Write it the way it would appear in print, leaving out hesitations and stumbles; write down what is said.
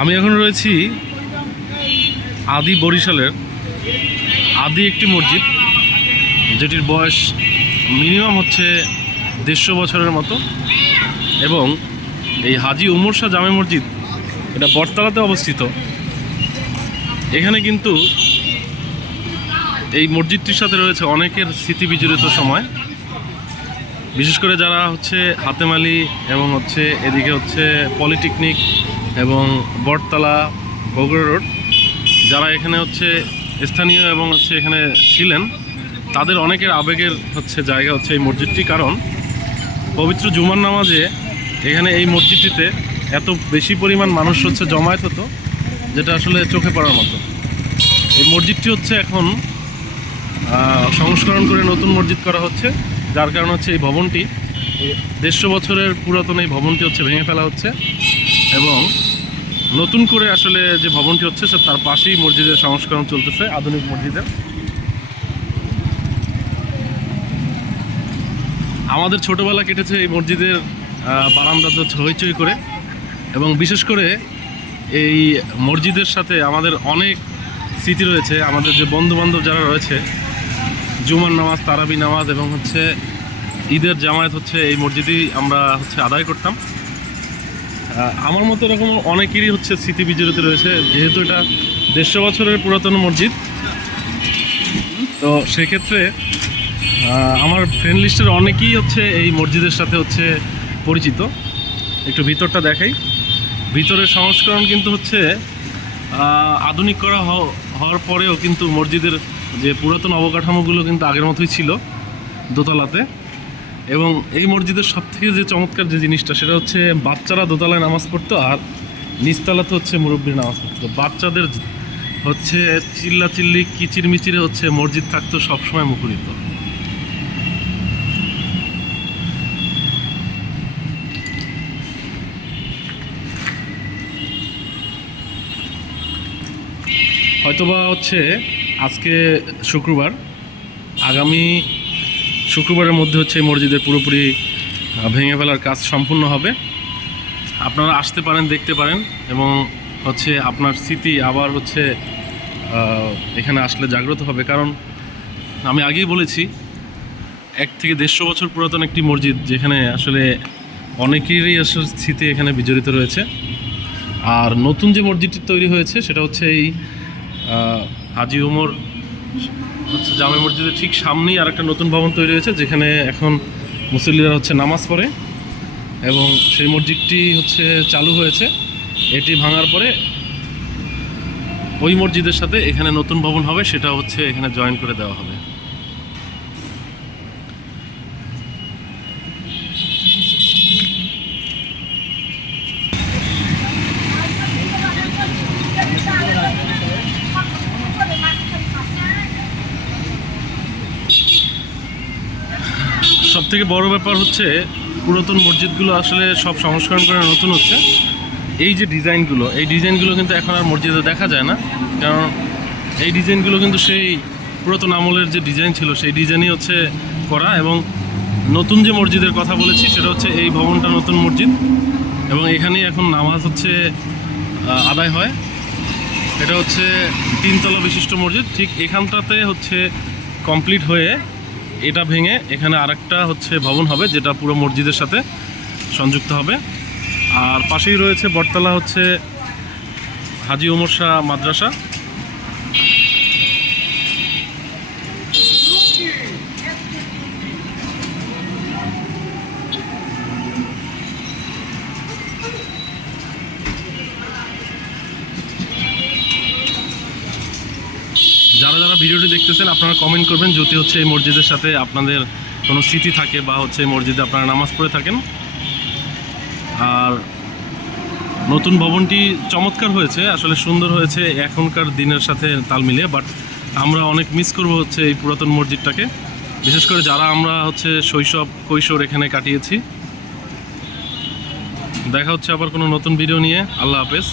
আমি এখন রয়েছি আদি বরিশালের আদি একটি মসজিদ, যেটির বয়স মিনিমাম হচ্ছে 150 বছরের মতো। এবং এই হাজী উমর শাহ জামে মসজিদ এটা বটতলাতে অবস্থিত। এখানে কিন্তু এই মসজিদটির সাথে রয়েছে অনেকের স্মৃতি বিজড়িত সময়, বিশেষ করে যারা হচ্ছে হাতেমালি এবং হচ্ছে এদিকে হচ্ছে পলিটেকনিক এবং বটতলা বগুড়া রোড, যারা এখানে হচ্ছে স্থানীয় এবং হচ্ছে এখানে ছিলেন, তাদের অনেকের আবেগের হচ্ছে জায়গা হচ্ছে এই মসজিদটি। কারণ পবিত্র জুমার নামাজে এখানে এই মসজিদটিতে এত বেশি পরিমাণ মানুষ হচ্ছে জমায়েত হতো, যেটা আসলে চোখে পড়ার মতো। এই মসজিদটি হচ্ছে এখন সংস্করণ করে নতুন মসজিদ করা হচ্ছে, যার কারণে হচ্ছে এই ভবনটি 150 বছরের পুরাতন এই ভবনটি হচ্ছে ভেঙে ফেলা হচ্ছে এবং নতুন করে আসলে যে ভবনটি হচ্ছে তার পাশেই মসজিদের সংস্করণ চলতেছে, আধুনিক মসজিদের। আমাদের ছোটোবেলা কেটেছে এই মসজিদের বারান্দাতে হচ্ছে হইচই করে, এবং বিশেষ করে এই মসজিদের সাথে আমাদের অনেক স্মৃতি রয়েছে। আমাদের যে বন্ধুবান্ধব যারা রয়েছে, জুমার নামাজ, তারাবি নামাজ এবং হচ্ছে ঈদের জামায়াত হচ্ছে এই মসজিদেই আমরা হচ্ছে আদায় করতাম। আমার মতো এরকম অনেকেরই হচ্ছে স্মৃতি বিজড়িত রয়েছে, যেহেতু এটা 150 বছরের পুরাতন মসজিদ। তো সেক্ষেত্রে আমার ফ্রেন্ড লিস্টের অনেকেই হচ্ছে এই মসজিদের সাথে হচ্ছে পরিচিত। একটু ভিতরটা দেখাই। ভিতরের সংস্করণ কিন্তু হচ্ছে আধুনিক করা হওয়ার পরেও কিন্তু মসজিদের যে পুরাতন অবকাঠামোগুলো কিন্তু আগের মতোই ছিল দোতলাতে। এবং এই মসজিদের সবথেকে যে চমৎকার যে জিনিসটা, সেটা হচ্ছে বাচ্চারা দোতলায় নামাজ পড়তো আর নিচতলাতে হচ্ছে মুরব্বীর নামাজ পড়তো। বাচ্চাদের হচ্ছে চিল্লাচিল্লি কিচিরমিচিরে হচ্ছে মসজিদ থাকতো সবসময় মুখরিত। হয়তোবা হচ্ছে আজকে শুক্রবার, আগামী শুক্রবারের মধ্যে হচ্ছে এই মসজিদের পুরোপুরি ভেঙে ফেলার কাজ সম্পূর্ণ হবে। আপনারা আসতে পারেন, দেখতে পারেন এবং হচ্ছে আপনার স্মৃতি আবার হচ্ছে এখানে আসলে জাগ্রত হবে। কারণ আমি আগেই বলেছি, 1 থেকে 150 বছর পুরাতন একটি মসজিদ, যেখানে আসলে অনেকেরই আসলে স্মৃতি এখানে বিজড়িত রয়েছে। আর নতুন যে মসজিদটি তৈরি হয়েছে সেটা হচ্ছে এই হাজী উমর হচ্ছে জামে মসজিদের ঠিক সামনেই আর একটা নতুন ভবন তৈরি হয়েছে, যেখানে এখন মুসল্লিরা হচ্ছে নামাজ পড়ে। এবং সেই মসজিদটি হচ্ছে চালু হয়েছে। এটি ভাঙার পরে ওই মসজিদের সাথে এখানে নতুন ভবন হবে, সেটা হচ্ছে এখানে জয়েন করে দেওয়া হবে। সবথেকে বড় ব্যাপার হচ্ছে পুরাতন মসজিদগুলো আসলে সব সংস্করণ করে নতুন হচ্ছে। এই যে ডিজাইনগুলো, এই ডিজাইনগুলো কিন্তু এখন আর মসজিদে দেখা যায় না, কারণ এই ডিজাইনগুলো কিন্তু সেই পুরাতন আমলের যে ডিজাইন ছিল সেই ডিজাইনই হচ্ছে করা। এবং নতুন যে মসজিদের কথা বলেছি সেটা হচ্ছে এই ভবনটা নতুন মসজিদ, এবং এখানেই এখন নামাজ হচ্ছে আদায় হয়। এটা হচ্ছে 3 তলা বিশিষ্ট মসজিদ। ঠিক এখানটাতে হচ্ছে কমপ্লিট হয়ে এটা ভেঙে এখানে আরেকটা হচ্ছে ভবন হবে, যেটা পুরো মসজিদের সাথে সংযুক্ত হবে। আর পাশেই রয়েছে বটতলা হচ্ছে হাজী উমর শাহ মাদ্রাসা। যারা যারা ভিডিওটি দেখতেছেন, আপনারা কমেন্ট করবেন যদি হচ্ছে এই মসজিদের সাথে আপনাদের কোনো স্মৃতি থাকে বা হচ্ছে এই মসজিদে আপনারা নামাজ পড়ে থাকেন। আর নতুন ভবনটি চমৎকার হয়েছে, আসলে সুন্দর হয়েছে এখনকার দিনের সাথে তাল মিলিয়ে। বাট আমরা অনেক মিস করব হচ্ছে এই পুরাতন মসজিদটাকে, বিশেষ করে যারা আমরা হচ্ছে শৈশব কৈশোর এখানে কাটিয়েছি। দেখা হচ্ছে আবার কোনো নতুন ভিডিও নিয়ে। আল্লাহ হাফেজ।